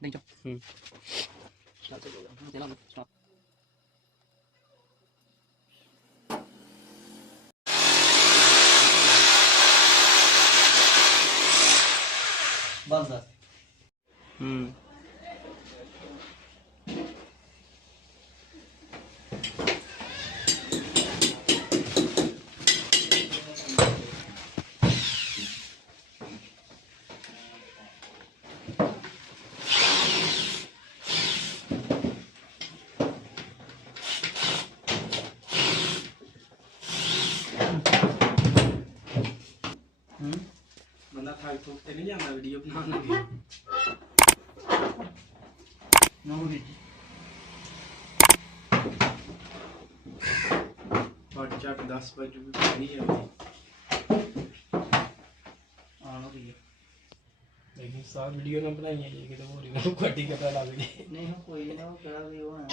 Đinh chưa? Start rồi, thế làm start. बंद है। बंदा थक थुक ते नहीं जाता वीडियो बनाने लगे फट चट 10 बजे भी नहीं आती लेकिन सार वीडियो ना बनाई है ये कि तो बोली ना क्वालिटी का पता लग गई नहीं हो कोई ना वो क्या भी वो है।